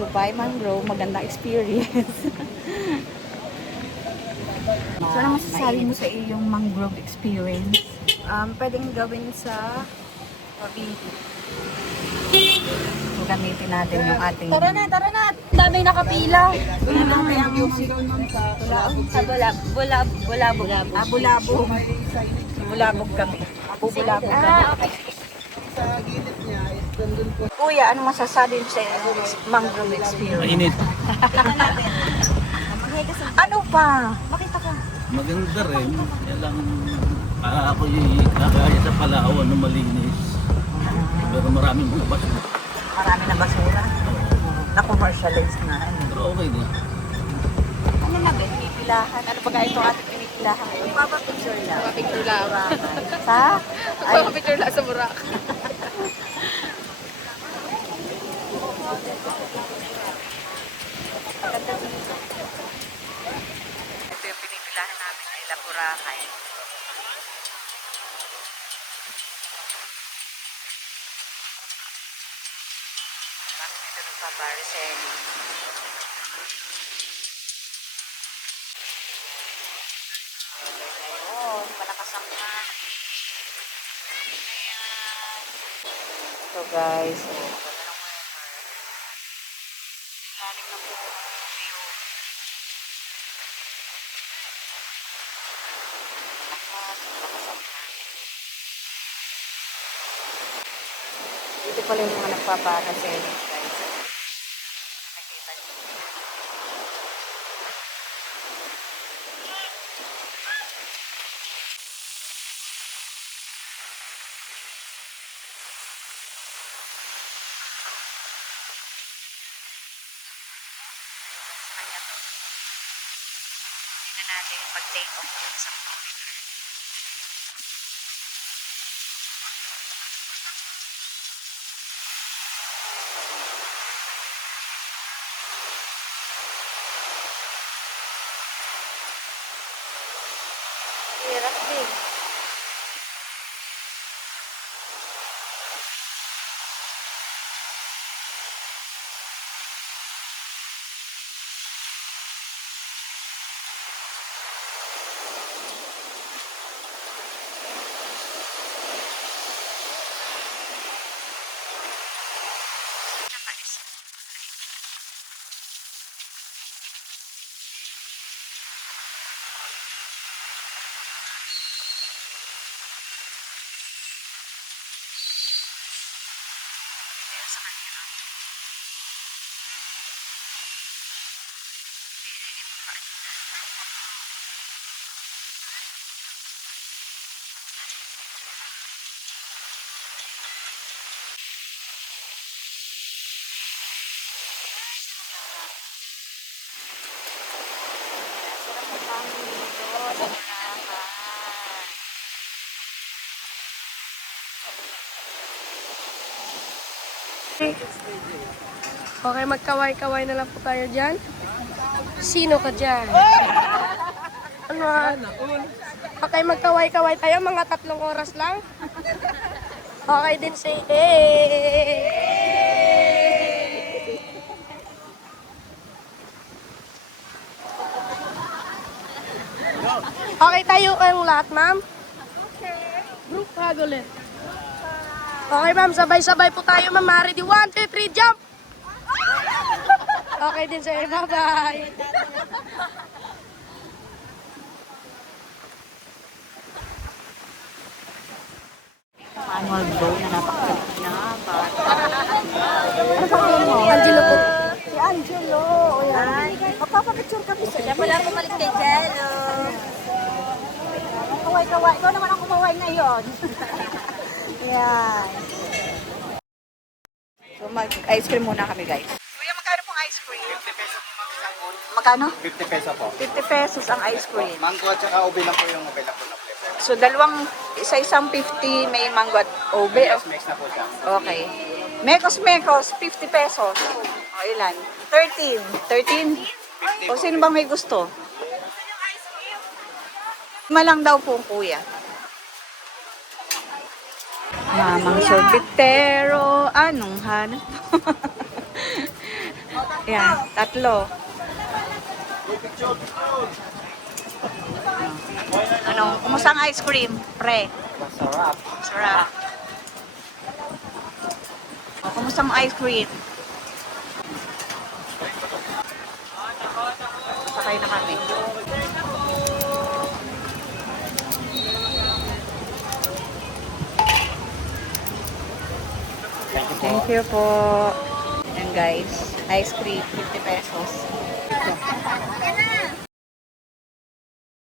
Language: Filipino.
So, buy mangrove, magandang experience. So, ano masasabi mo sa iyong mangrove experience? Pwedeng gawin sa Mabini. So, gamitin natin yung ating... Tara na! Daming nakapila. Bulabog. Bulabog. Bulabog kami. Bubulabog kami. Okay. Kuya, ano masasabi mo sa mangrove experience? Mainit. Ano pa? Makita ka. Maganda rin. Kaya lang ako'y kakaya sa Palawan na malinis. Pero maraming mga basura. Marami na basura. Na-commercialize na. Pero okay din. Ano na ba? Pinipilahan. Ano ba ito ating pinipilahan? Papapicture lang. Papapicture lang. Sa? Papapicture lang sa Burak. Ito yung pinipilahan namin ay Boracay. Tapos nito ng Papariseni. Ngayon, malakas ang hangin. Ayan. So guys, so, ganda ng weather. Galing ng buong view. Lakas ang hangin. Dito pala yung mga nagpaparasailing guys. Nakikita niyo. Kanya to. Tingnan natin yung pag-take off ng isang foreigner. Hirap din. Pero sa kanya, no? Sarap ang hangin dito sa Boracay. Okay, magkaway-kaway na lang po tayo dyan. Sino ka dyan? Ano? Okay, magkaway-kaway tayo. Mga 3 oras lang. Okay din, say hey! Okay tayo kayong lahat, ma'am? Okay. Group hug ulit. Okay, ma'am. Sabay-sabay po tayo, ma'am. Ready? 1, 2, 3, jump! Okay din, sir. Bye-bye. Manual bow na napakagaling na bata. Ano pa kayo mo? Angelo po. Si Angelo. O yan. Magpapapicture kami sa Siya pala pumalit kay Jello. Kaway-kaway. Ikaw naman ang kumaway ngayon. Yan. So mag-ice cream muna kami guys. Kuya, magkano pong ice cream? 50 pesos po ang sabon. Magkano? 50 pesos po. 50 pesos ang ice cream. Mango at saka ube lang po yung available na flavor. So isa-isang 50 may mango at ube. Yes, mix na po siya. Okay. Mekos, 50 pesos. O ilan? 13. 13? O sino bang may gusto? Malang daw po kuya. Mamang sorbitero, anong hanap? Yan, tatlo. Ano, kumusta ang ice cream, pre? Masarap. Sarap. Kumusta ang ice cream? Sakay na kami. Thank you po. Ayan guys, ice cream, 50 pesos.